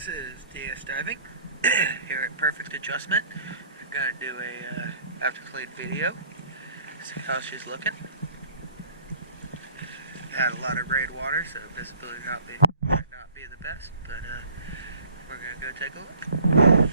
This is DS Diving here at Perfect Adjustment. I'm going to do a after clean video, see how she's looking. Had a lot of rain water, so visibility might not be the best, but we're going to go take a look.